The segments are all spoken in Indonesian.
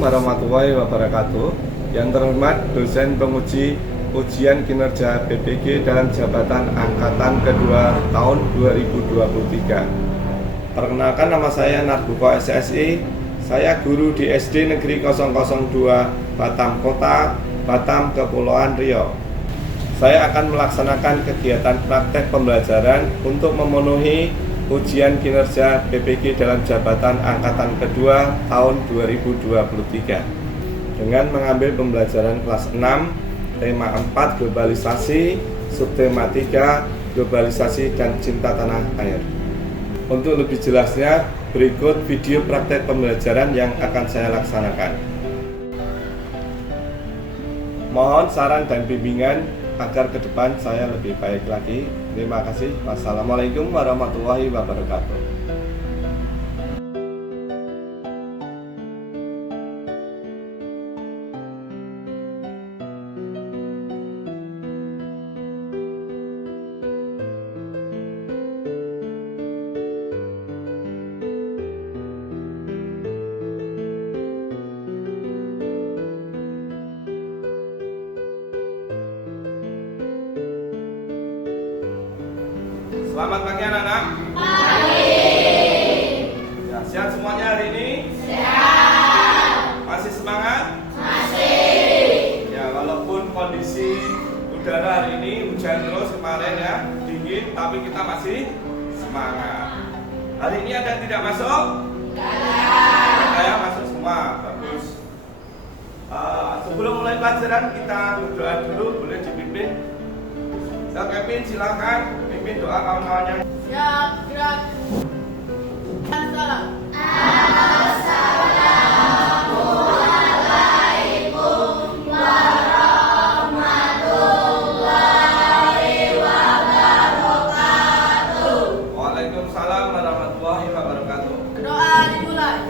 warahmatullahi wabarakatuh. Yang terhormat dosen penguji ujian kinerja BPG dalam jabatan angkatan kedua tahun 2023. Perkenalkan, nama saya Narbuko SSI. Saya guru di SD Negeri 002 Batam Kota, Batam, Kepulauan Riau. Saya akan melaksanakan kegiatan praktek pembelajaran untuk memenuhi ujian kinerja BPG dalam jabatan angkatan kedua tahun 2023 dengan mengambil pembelajaran kelas 6, tema 4 globalisasi, subtema 3 globalisasi dan cinta tanah air. Untuk lebih jelasnya, berikut video praktek pembelajaran yang akan saya laksanakan. Mohon saran dan bimbingan agar ke depan saya lebih baik lagi. Terima kasih. Wassalamualaikum warahmatullahi wabarakatuh. Selamat pagi anak-anak. Pagi. Ya, sehat semuanya hari ini? Sehat. Masih semangat? Masih. Ya, walaupun kondisi udara hari ini hujan terus kemarin ya, dingin, tapi kita masih semangat. Hari ini ada yang tidak masuk? Ada yang masuk semua, bagus. Sebelum mulai pelajaran kita berdoa dulu, boleh dipimpin. Kevin, silakan pimpin doa kawan-kawannya. Siap, gerak. Salam. Assalamualaikum warahmatullahi wabarakatuh. Waalaikumsalam warahmatullahi wabarakatuh. Doa dimulai.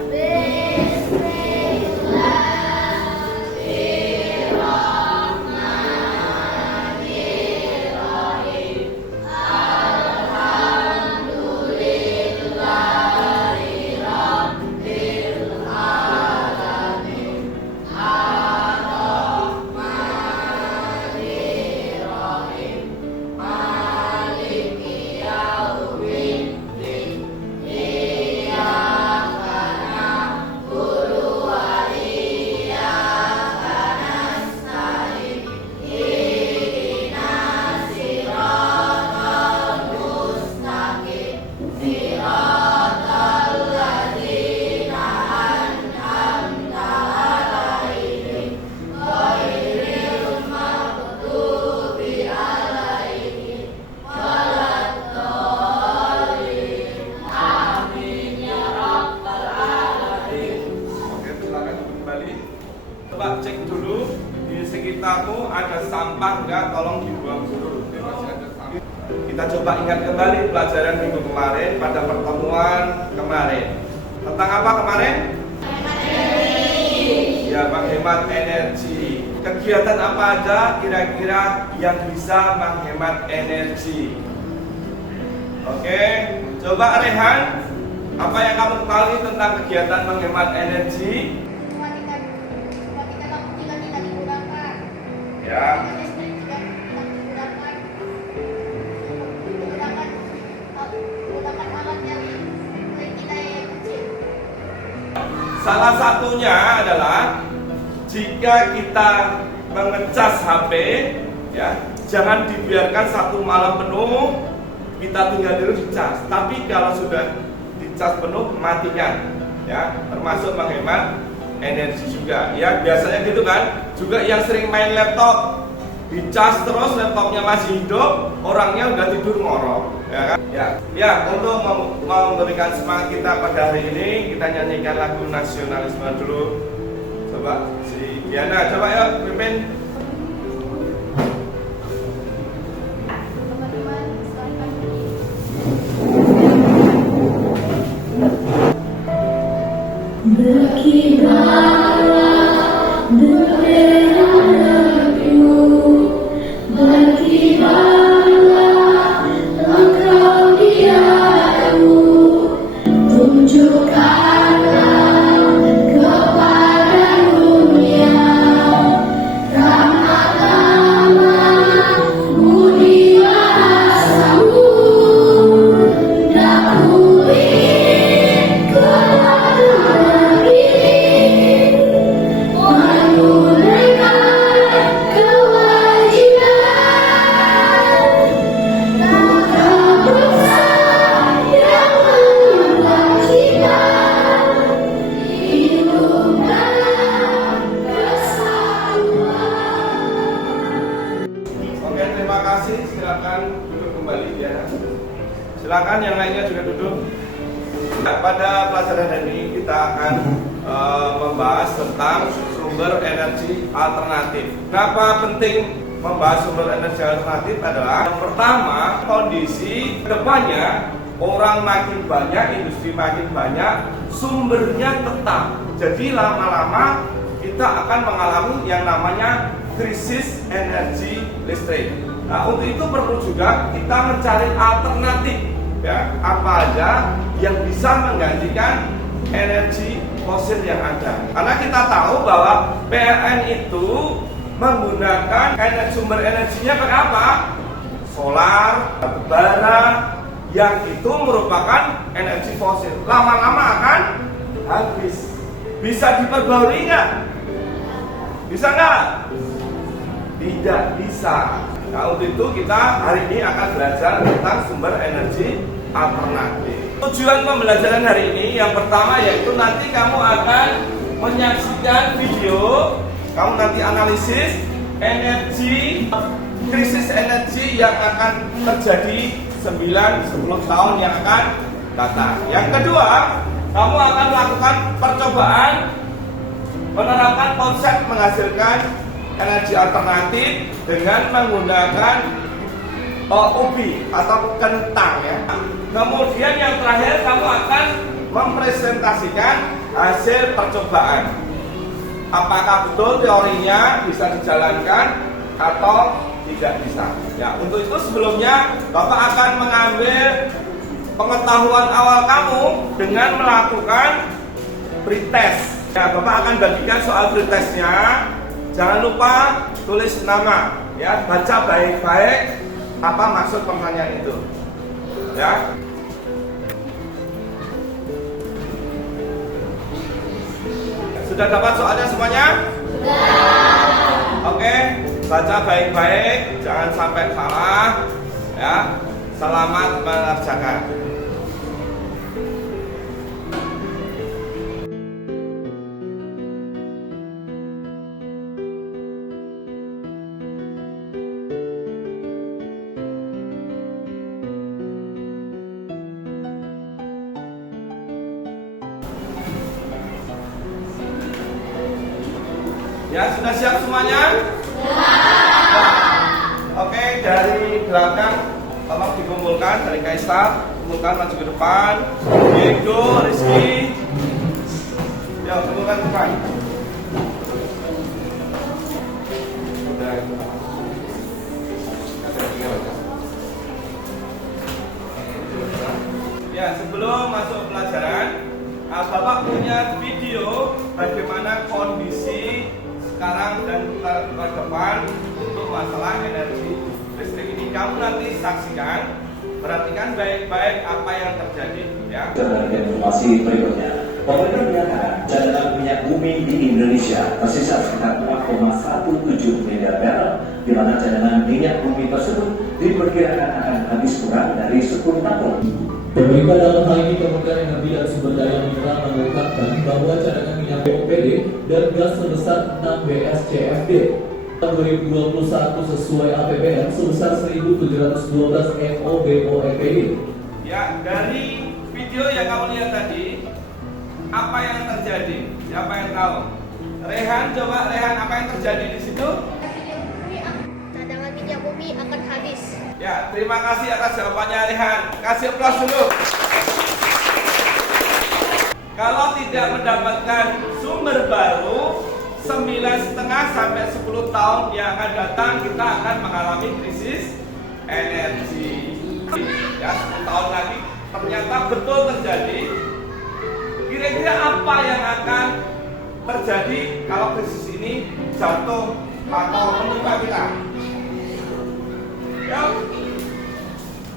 Coba cek dulu di sekitarmu ada sampah enggak, tolong dibuang dulu. Kita coba ingat kembali pelajaran minggu kemarin pada pertemuan kemarin. Tentang apa kemarin? Energi. Ya, menghemat energi. Kegiatan apa aja kira-kira yang bisa menghemat energi? Oke, coba Rehan, apa yang kamu ketahui tentang kegiatan menghemat energi? Ya. Salah satunya adalah jika kita mengecas HP, ya, jangan dibiarkan satu malam penuh kita tinggal dulu dicas. Tapi kalau sudah dicas penuh, matikan, ya, termasuk menghemat energi juga. Ya, biasanya gitu kan. Juga yang sering main laptop, dicas terus laptopnya masih hidup, orangnya udah tidur ngorok, ya kan? Ya, untuk memberikan semangat kita pada hari ini, kita nyanyikan lagu nasionalisme dulu. Coba si Diana, coba yuk pimpin. Berkibarlah bendera negerimu, berkibarlah engkau di hadamu, tunjukkanlah kepada silakan duduk kembali ya. Silakan yang lainnya juga duduk. Nah, pada pelajaran hari ini kita akan membahas tentang sumber energi alternatif. Kenapa penting membahas sumber energi alternatif adalah yang pertama, kondisi kedepannya orang makin banyak, industri makin banyak, sumbernya tetap. Jadi lama-lama kita akan mengalami yang namanya krisis energi listrik. Nah, untuk itu perlu juga kita mencari alternatif, ya, apa aja yang bisa menggantikan energi fosil yang ada. Karena kita tahu bahwa PLN itu menggunakan sumber energinya pakai apa? Solar, batu bara, yang itu merupakan energi fosil. Lama-lama akan habis. Bisa diperbarui nggak? Bisa nggak? Tidak bisa. Nah, untuk itu kita hari ini akan belajar tentang sumber energi alternatif. Tujuan pembelajaran hari ini yang pertama yaitu nanti kamu akan menyaksikan video, kamu nanti analisis energi, krisis energi yang akan terjadi 9-10 tahun yang akan datang. Yang kedua, kamu akan melakukan percobaan menerapkan konsep menghasilkan energi alternatif dengan menggunakan ubi atau kentang ya. Kemudian yang terakhir kamu akan mempresentasikan hasil percobaan. Apakah betul teorinya bisa dijalankan atau tidak bisa. Ya, untuk itu sebelumnya Bapak akan mengambil pengetahuan awal kamu dengan melakukan pretest. Ya, Bapak akan bagikan soal pretestnya. Jangan lupa tulis nama, ya, baca baik-baik apa maksud pertanyaan itu. Ya. Sudah dapat soalnya semuanya? Sudah. Oke, baca baik-baik, jangan sampai salah. Ya. Selamat mengerjakan. Ya, sudah siap semuanya? Sudah. Oke, dari belakang tolong dikumpulkan, dari Kaisar kumpulkan maju ke depan. Diego, Rizky, ya kumpulkan ke depan. Sudah. Ya, sebelum masuk pelajaran, Bapak punya video bagaimana kondisi sekarang dan ke depan untuk masalah energi listrik ini. Kamu nanti saksikan, perhatikan baik-baik apa yang terjadi ya. Dan informasi berikutnya, pemerintah menyatakan cadangan minyak bumi di Indonesia tersisa sekitar 4,17 miliar barel, di mana cadangan minyak bumi tersebut diperkirakan akan habis kurang dari 10 tahun. Pemerintah dalam hal ini Kementerian Energi dan Sumber Daya Mineral mengungkapkan bahwa cadangan minyak BOPD dan gas sebesar 6 BSCFD tahun 2021 sesuai APBN sebesar 1.712 MOBOEPD. Ya, dari video yang kamu lihat tadi, apa yang terjadi? Siapa yang tahu? Rehan, coba Rehan, apa yang terjadi di situ? Cadangan minyak bumi akan habis. Ya, terima kasih atas jawabannya Rehan. Kasih aplaus dulu. Kalau tidak mendapatkan sumber baru, 9,5 sampai 10 tahun yang akan datang kita akan mengalami krisis energi. Ya, 10 tahun lagi ternyata betul terjadi. Kira-kira apa yang akan terjadi kalau krisis ini jatuh atau menimpa kita? Ya,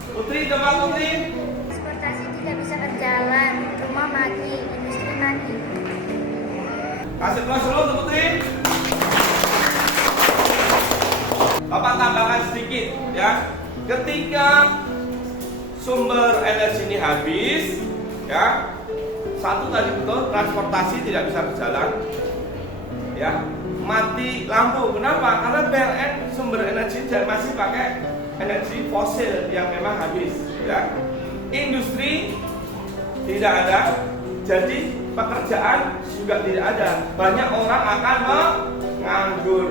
Putri, coba Putri. Transportasi tidak bisa berjalan, rumah mati, industri mati. Kasih aplaus dulu untuk Putri. Bapak tambahkan sedikit ya. Ketika sumber energi ini habis, ya, satu tadi betul, transportasi tidak bisa berjalan, ya, mati lampu. Kenapa? Karena PLN sumber energi masih pakai energi fosil yang memang habis, ya. Industri tidak ada, jadi pekerjaan juga tidak ada. Banyak orang akan menganggur.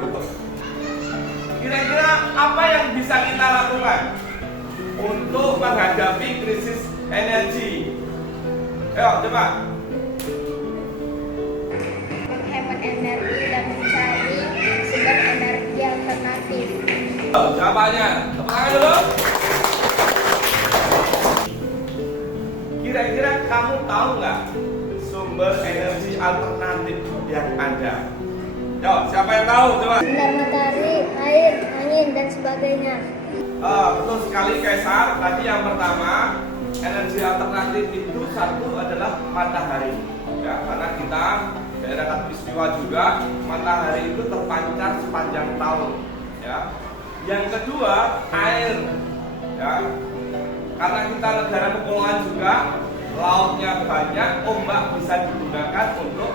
Kira-kira apa yang bisa kita lakukan untuk menghadapi krisis energi? Ayo, coba. Menghemat energi dan mencari sumber energi alternatif. Jawabannya, tepuk tangan dulu. Kira-kira kamu tahu nggak sumber energi alternatif yang ada? Yo, siapa yang tahu? Coba. Sinar matahari, air, angin, dan sebagainya. Betul sekali Kaisar. Tadi yang pertama, energi alternatif itu satu adalah matahari. Ya, karena kita daerah Katulistiwa juga matahari itu terpancar sepanjang tahun. Ya. Yang kedua, air. Ya. Karena kita negara kepulauan juga, lautnya banyak, ombak bisa digunakan untuk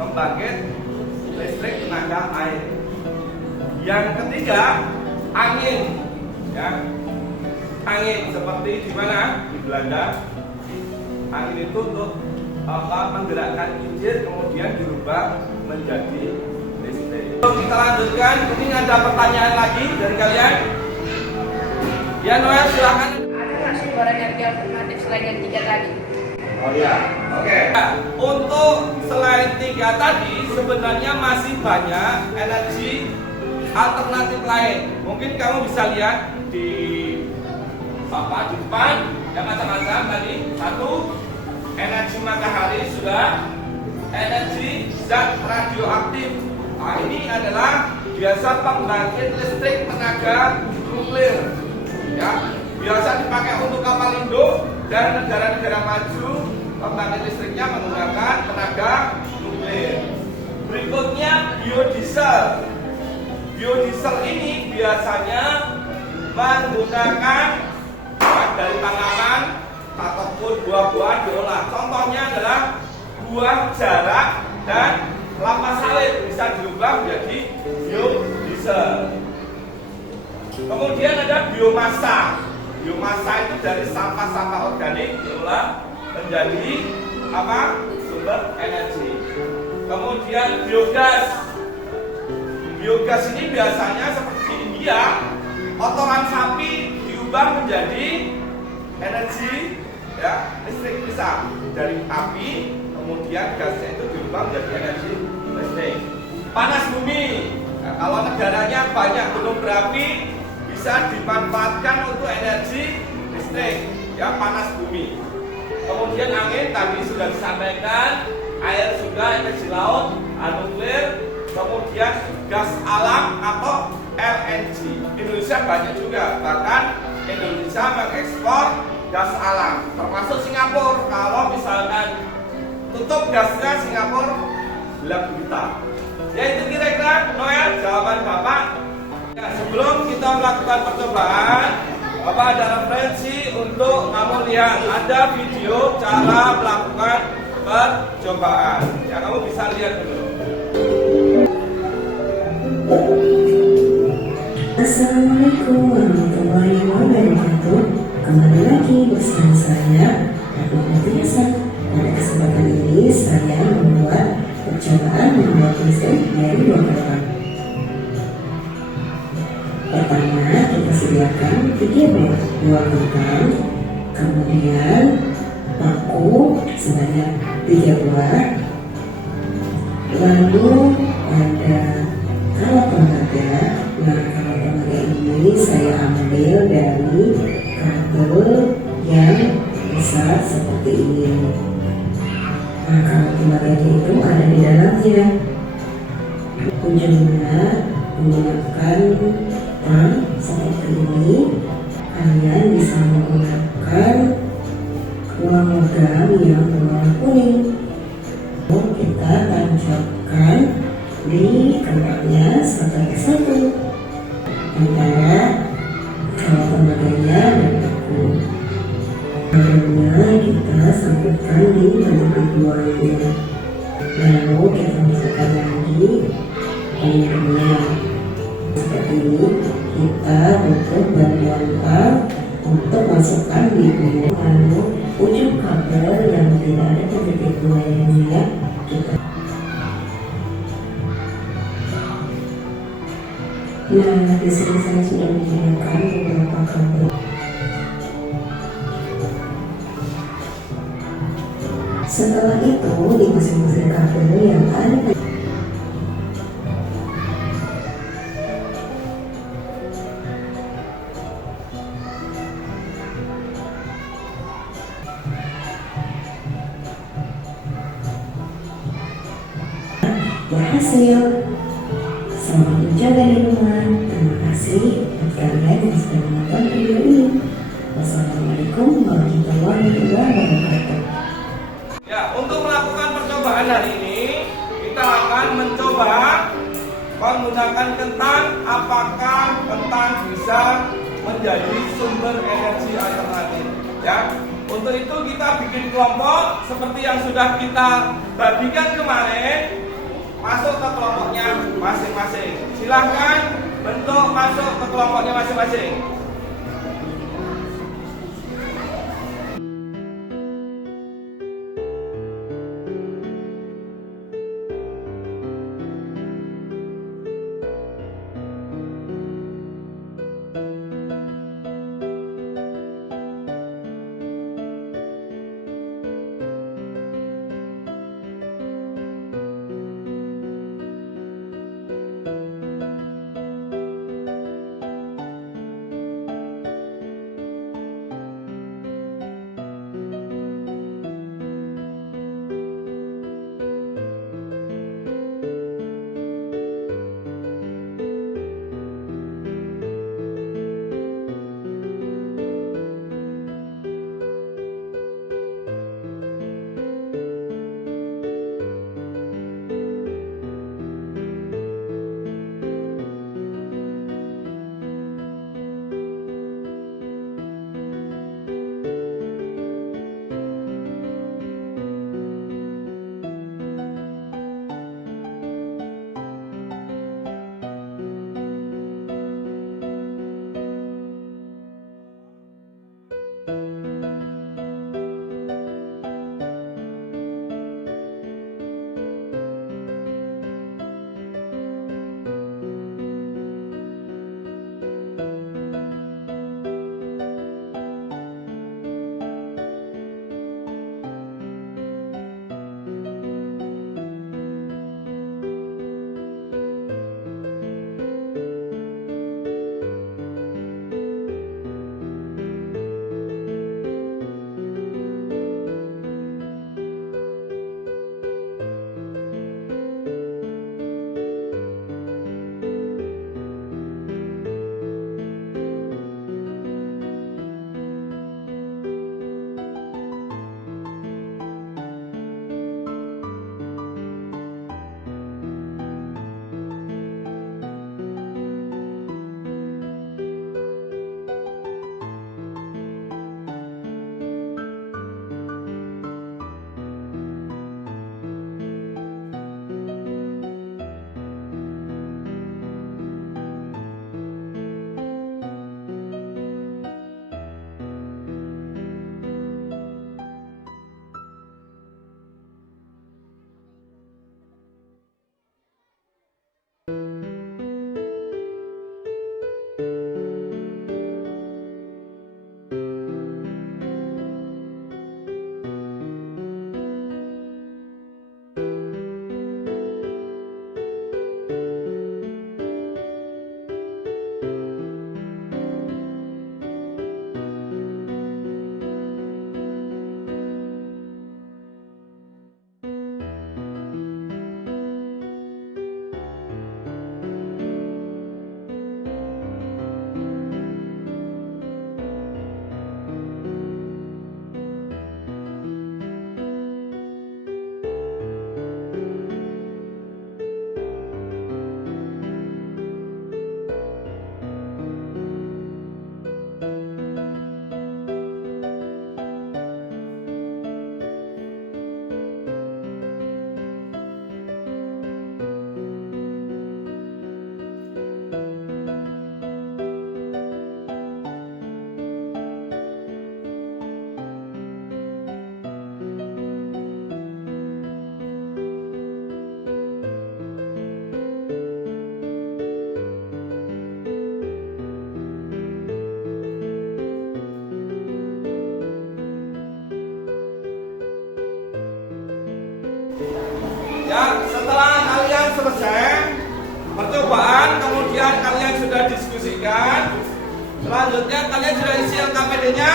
membangkit listrik tenaga air. Yang ketiga, angin. Ya. Angin seperti di mana? Di Belanda. Angin itu untuk menggerakkan kincir kemudian dirubah menjadi listrik. Kita lanjutkan. Ini ada pertanyaan lagi dari kalian. Ya, Noel, silakan. Sumber energi alternatif selain yang 3 tadi. Oh iya, oke. Nah, untuk selain 3 tadi sebenarnya masih banyak energi alternatif lain. Mungkin kamu bisa lihat di depan yang macam-macam tadi. Satu, energi matahari sudah, energi zat radioaktif. Nah, ini adalah biasa pembangkit listrik tenaga nuklir. Ya. Biasa dipakai untuk kapal induk dan negara-negara maju pembangkit listriknya menggunakan tenaga nuklir. Berikutnya biodiesel. Biodiesel ini biasanya menggunakan dari tanaman ataupun buah-buahan diolah. Contohnya adalah buah jarak dan kelapa sawit bisa diubah menjadi biodiesel. Kemudian ada biomasa. Biomasa itu dari sampah-sampah organik diolah menjadi sumber energi. Kemudian biogas. Biogas ini biasanya seperti di India, kotoran sapi diubah menjadi energi, ya, listrik bisa dari api, kemudian gasnya itu diubah menjadi energi listrik. Panas bumi. Nah, kalau negaranya banyak gunung berapi, bisa dimanfaatkan untuk energi listrik, ya, panas bumi. Kemudian angin tadi sudah disampaikan, air juga, energi laut, nuklir, kemudian gas alam atau LNG. Indonesia banyak juga, bahkan Indonesia mengekspor gas alam, termasuk Singapura. Kalau misalkan tutup gasnya Singapura, bilang kita. Ya, itu kira-kira Noel jawaban Bapak. Ya, sebelum kita melakukan percobaan, Bapak ada referensi untuk kamu lihat. Ada video cara melakukan percobaan. Ya, kamu bisa lihat dulu. Assalamualaikum warahmatullahi wabarakatuh. Kembali lagi bersama saya, Aku Biasa. Pada kesempatan ini saya membuat percobaan membuat listrik dari 2 kotak. Pertama, kita sediakan 2 kotak, kemudian paku sebanyak 3 buah, lalu ada kawat tembaga. Nah, kawat tembaga ini saya ambil dari kabel yang besar seperti ini. Nah, kawat tembaga itu ada di dalamnya. Ujungnya menggunakan tang seperti ini. Kalian bisa menggunakan uang logam yang berwarna kuning. Kita tancapkan di kawatnya satu antara kawat tembaganya dan paku. Kemudian kita sambungkan di bentuk keduanya. Lalu kita masukkan lagi penyirnya. Seperti ini kita butuh bantuan bank untuk masukkan di lalu ujung kabel yang tidak ada titik dua ini ya kita. Nah, di sini saya sudah menyediakan beberapa kabel. Setelah itu di masing-masing kabel yang ada berhasil. Selamat menjaga di rumah. Terima kasih buat kalian yang sudah menonton video ini. Wassalamualaikum warahmatullahi wabarakatuh. Ya, untuk melakukan percobaan hari ini, kita akan mencoba menggunakan kentang. Apakah kentang bisa menjadi sumber energi alternatif? Ya, untuk itu kita bikin kelompok seperti yang sudah kita bagikan kemarin. Masuk ke kelompoknya masing-masing. Silahkan bentuk masuk ke kelompoknya masing-masing. diskusikan. Selanjutnya kalian sudah isi LKPD-nya?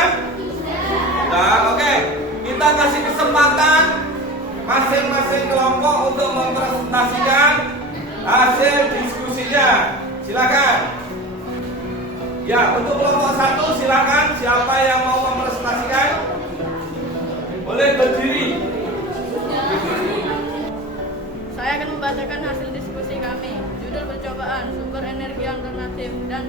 Nah, oke. Kita kasih kesempatan masing-masing kelompok untuk mempresentasikan hasil diskusinya. Silakan. Ya, untuk kelompok 1 silakan. Siapa yang mau mempresentasikan? Boleh berdiri. Saya akan membacakan hasil diskusi kami. Judul percobaan sumber energi alternatif dan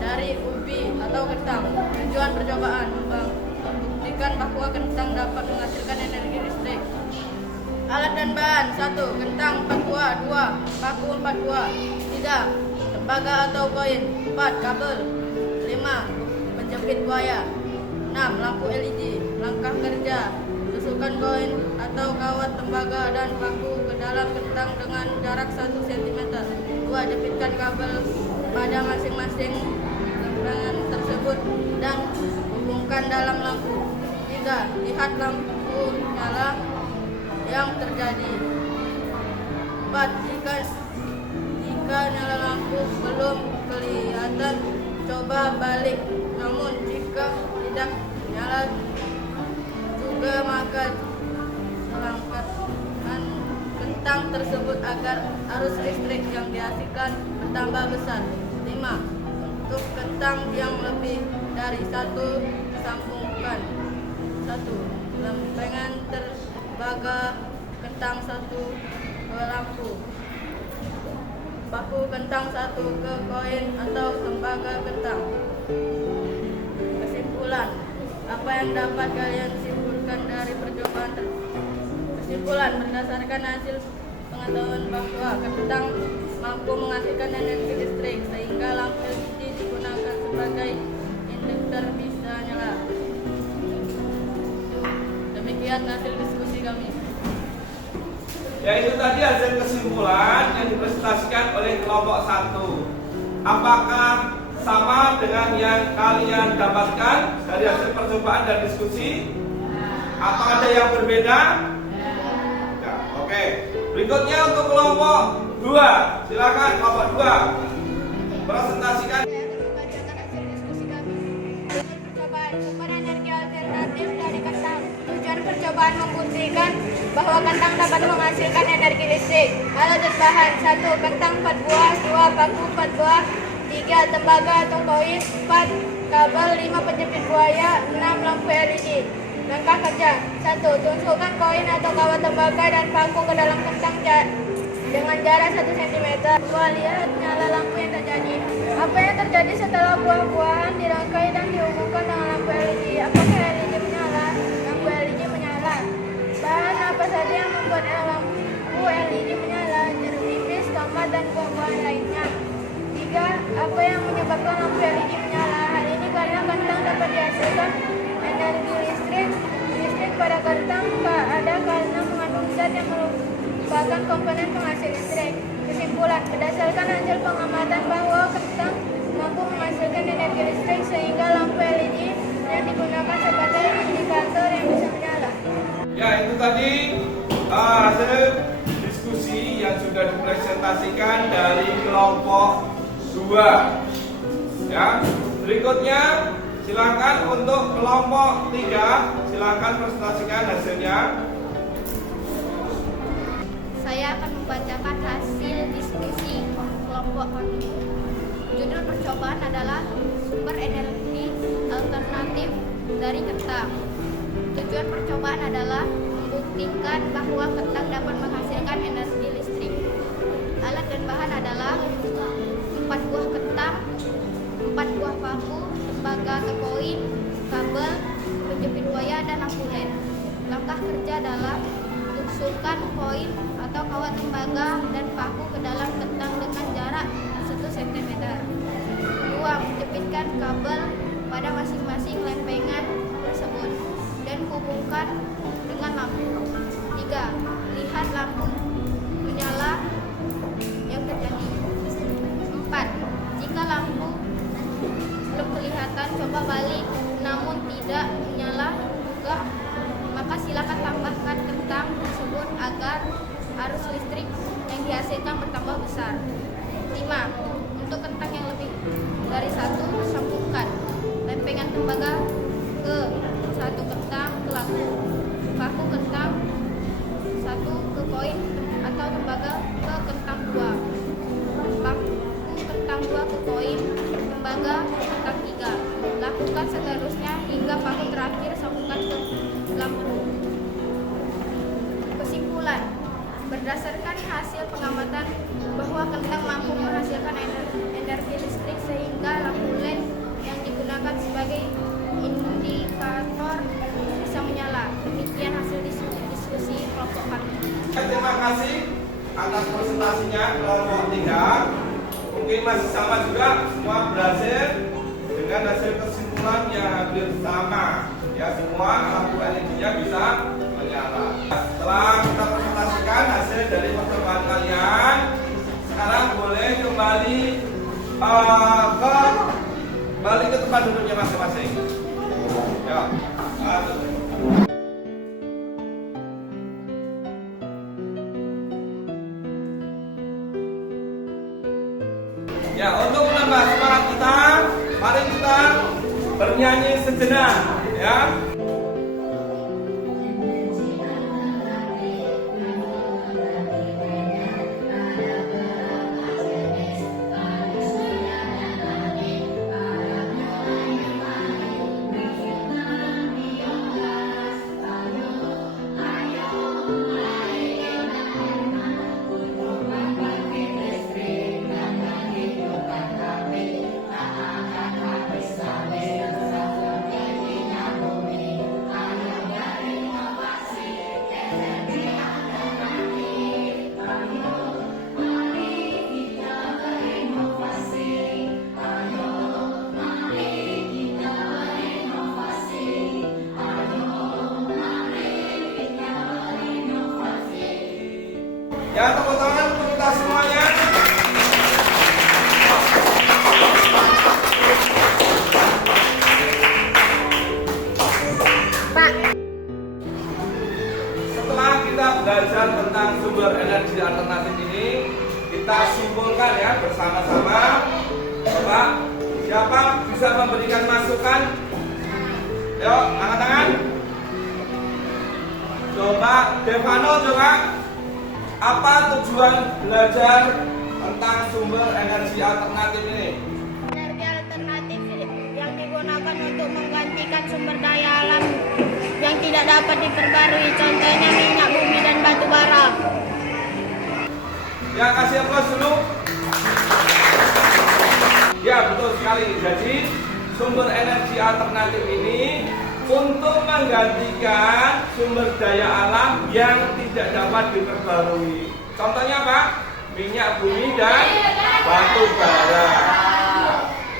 dari ubi atau kentang. Tujuan percobaan membuktikan bahwa kentang dapat menghasilkan energi listrik. Alat dan bahan: 1. Kentang 4 buah. 2. Paku 4 buah. 3. Tembaga atau koin. 4. Kabel. 5. Penjepit buaya. 6. Lampu LED. Langkah kerja: tusukkan koin atau kawat tembaga dan paku ke dalam kentang dengan jarak 1 cm. 2. Jepitkan kabel pada masing-masing lempengan tersebut dan hubungkan dalam lampu. 3. Lihat lampu nyala yang terjadi. 4. Jika nyala lampu belum kelihatan, coba balik. Namun jika tidak nyala juga, maka selangkahkan kentang tersebut agar arus listrik yang dihasilkan bertambah besar. 5. Untuk kentang yang lebih dari 1, sambungkan 1. Lempengan tembaga kentang 1 ke lampu, paku kentang 1 ke koin atau tembaga kentang. Kesimpulan: apa yang dapat kalian simpulkan dari percobaan Kesimpulan: berdasarkan hasil pengetahuan bahwa kentang mampu menghasilkan energi listrik sehingga lampu LED digunakan sebagai induktor bisa nyala. Demikian hasil diskusi kami. Ya, itu tadi hasil kesimpulan yang dipresentasikan oleh kelompok 1. Apakah sama dengan yang kalian dapatkan dari hasil percobaan dan diskusi? Apa ada yang berbeda? Ya, oke. Berikutnya untuk kelompok 2. Silakan kelompok 2 presentasikan. Saya akan membacakan hasil diskusi kami. Judul percobaan sumber energi alternatif dari kentang. Tujuan percobaan membuktikan bahwa kentang dapat menghasilkan energi listrik. Alat dan bahan: 1. Kentang 4 buah. 2. Paku 4 buah. 3. Tembaga atau koin. 4. Kabel. 5. Penjepit buaya. 6. Lampu LED. Langkah kerja: 1. Tusukkan koin atau kawat tembaga dan paku ke dalam kentang dengan jarak 1 cm. 2. Lihat nyala lampu yang terjadi. Apa yang terjadi setelah buah-buahan dirangkai dan dihubungkan dengan lampu LED? Apakah LED menyala? Lampu LED menyala. Bahan apa saja yang membuat lampu LED menyala? Jeruk nipis, tomat, dan buah-buahan lainnya. 3. Apa yang menyebabkan lampu LED menyala? Hal ini karena kentang dapat dihasilkan energi listrik. Listrik pada kentang ada karena mengandung zat yang merupakan komponen penghasil listrik. Kesimpulan: berdasarkan hasil pengamatan bahwa kentang mampu menghasilkan energi listrik sehingga lampu LED yang digunakan sebagai indikator yang bisa menyala. Ya, itu tadi hasil diskusi yang sudah dipresentasikan dari kelompok 2. Ya, berikutnya silakan untuk kelompok 3. Silakan presentasikan hasilnya. Saya akan membacakan hasil diskusi kelompok 1. Judul percobaan adalah sumber energi alternatif dari kentang. Tujuan percobaan adalah membuktikan bahwa kentang dapat menghasilkan energi listrik. Alat dan bahan adalah 4 buah kentang, 4 buah paku, tembaga atau koin, kabel, penjepit buaya, dan lampu LED. Langkah kerja adalah tusukkan koin atau kawat tembaga dan paku ke dalam kentang dengan jarak 1 cm. 2. Menjepitkan kabel pada masing-masing lempengan tersebut dan hubungkan dengan lampu. 3. Lihat lampu menyala yang terjadi. 4. Jika lampu belum kelihatan, coba balik. Namun tidak menyala juga, maka silakan tambahkan kentang tersebut agar arus listrik yang dihasilkan bertambah besar. 5. Untuk kentang yang lebih Baris 1 sambungkan. Lempengan tembaga ke 1 kentang ke lampu. Paku kentang 1 ke koin atau tembaga ke kentang 2. Paku kentang 2 ke koin, tembaga kentang 3. Lakukan seterusnya hingga paku terakhir sambungkan ke lampu. Kesimpulan, berdasarkan hasil pengamatan bahwa kentang mampu menghasilkan energi listrik sehingga lampu LED yang digunakan sebagai indikator bisa menyala. Demikian hasil diskusi kelompok kami. Terima kasih atas presentasinya kelompok 3. Mungkin masih sama juga, semua berhasil dengan hasil kesimpulan yang hampir sama. Ya, semua lampu LED-nya bisa menyala. Setelah kita presentasikan hasil dari percobaan kalian, sekarang boleh kembali ke tempat duduknya masing-masing. Ya, ya, untuk menambah semangat kita, mari kita bernyanyi sejenak, ya. Ya, tepuk tangan untuk kita semuanya. Pak. Setelah kita belajar tentang sumber energi alternatif ini, kita simpulkan ya bersama-sama. Coba, siapa bisa memberikan masukan? Yuk, angkat tangan. Coba, Devano coba. Apa tujuan belajar tentang sumber energi alternatif ini? Energi alternatif yang digunakan untuk menggantikan sumber daya alam yang tidak dapat diperbarui, contohnya minyak bumi dan batu bara. Ya, kasih aplaus dulu. Ya, betul sekali. Jadi, sumber energi alternatif ini untuk menggantikan sumber daya alam yang tidak dapat diperbarui. Contohnya apa? Minyak bumi dan batu bara.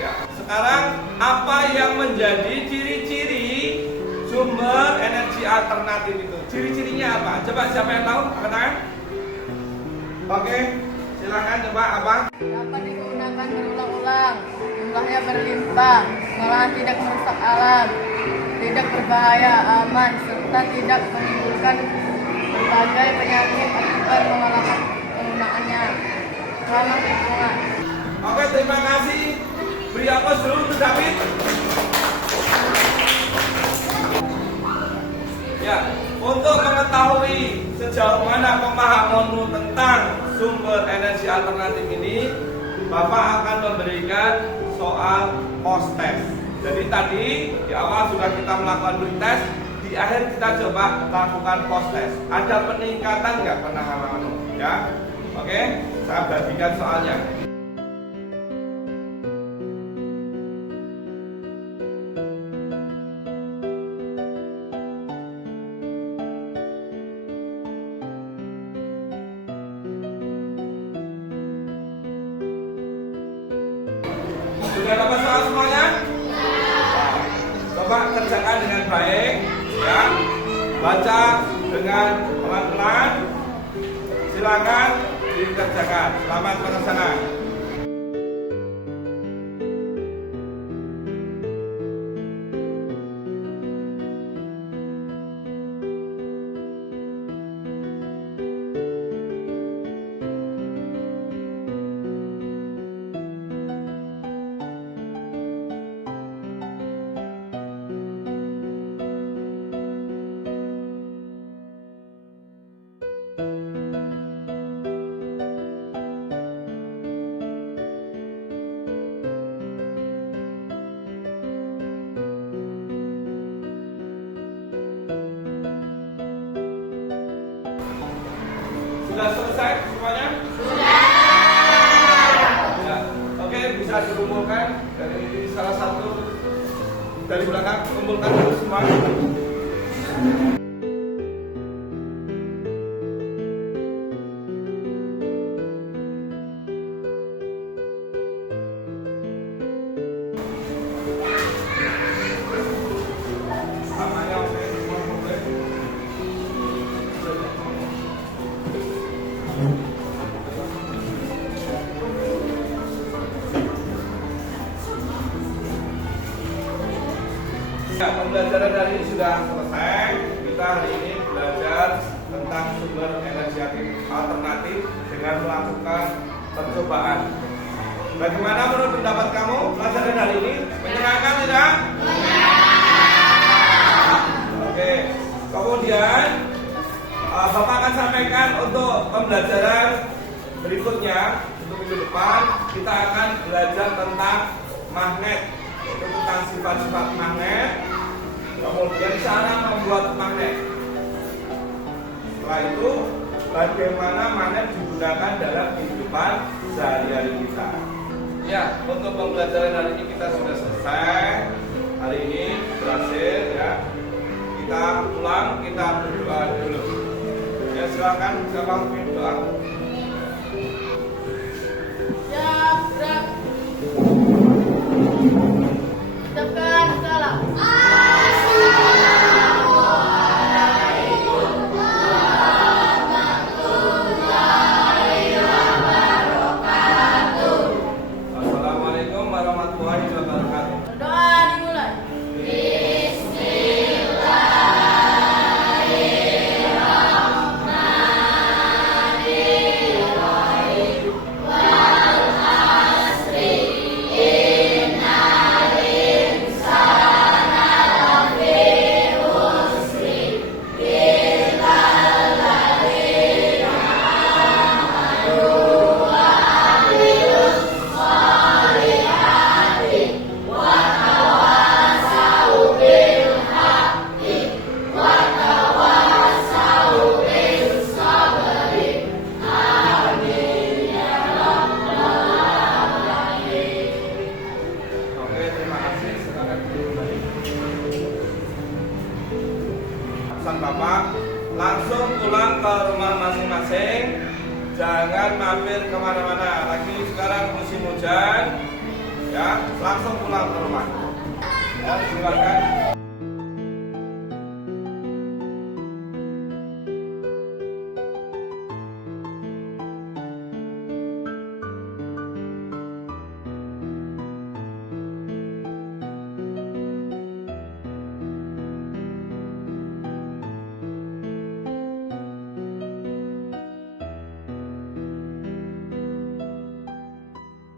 Ya. Sekarang apa yang menjadi ciri-ciri sumber energi alternatif itu? Ciri-cirinya apa? Coba siapa yang tahu? Angkat tangan. Oke, silakan coba apa? Dapat digunakan berulang-ulang, jumlahnya berlimpah, malahan tidak merusak alam, tidak berbahaya, aman, serta tidak menimbulkan berbagai penyakit akibat penggunaannya. Ramah lingkungan. Oke, terima kasih. Beri aplaus dulu untuk David. Ya, untuk mengetahui sejauh mana pemahamanmu tentang sumber energi alternatif ini, Bapak akan memberikan soal post test. Jadi tadi di awal sudah kita melakukan pretest, di akhir kita coba lakukan post test. Ada peningkatan nggak pemahamanmu? Ya, oke, saya bagikan soalnya. Sudah dapat soal semuanya? Coba kerjakan dengan baik, ya. Baca dengan pelan-pelan. Silakan dikerjakan. Selamat melaksanakan. Sudah selesai semuanya? Ya. Oke, bisa dikumpulkan dari salah satu dari belakang, kumpulkan dulu semua. Namanya oke, semua boleh. Ya, pembelajaran hari ini sudah selesai. Kita hari ini belajar tentang sumber energi alternatif dengan melakukan percobaan. Bagaimana menurut pendapat kamu pelajaran hari ini? Menyenangkan tidak? Oke. Kemudian Bapak akan sampaikan untuk pembelajaran berikutnya. Untuk minggu depan kita akan belajar tentang magnet, yaitu tentang sifat-sifat magnet, kemudian cara membuat magnet. Setelah itu bagaimana magnet digunakan dalam kehidupan sehari-hari kita. Ya, untuk pembelajaran hari ini kita sudah selesai. Hari ini berhasil ya. Kita pulang, kita berdoa dulu. Ya, silakan siapa yang ingin doa. Ya, gerak. Ucapkan salam. Assalamualaikum warahmatullahi wabarakatuh. Berdoa dimulai. Oke, terima kasih. Silakan kembali. Pesan Bapak, langsung pulang ke rumah masing-masing. Jangan mampir kemana-mana. Lagi sekarang musim hujan. Ya, langsung pulang ke rumah. Ya, silakan.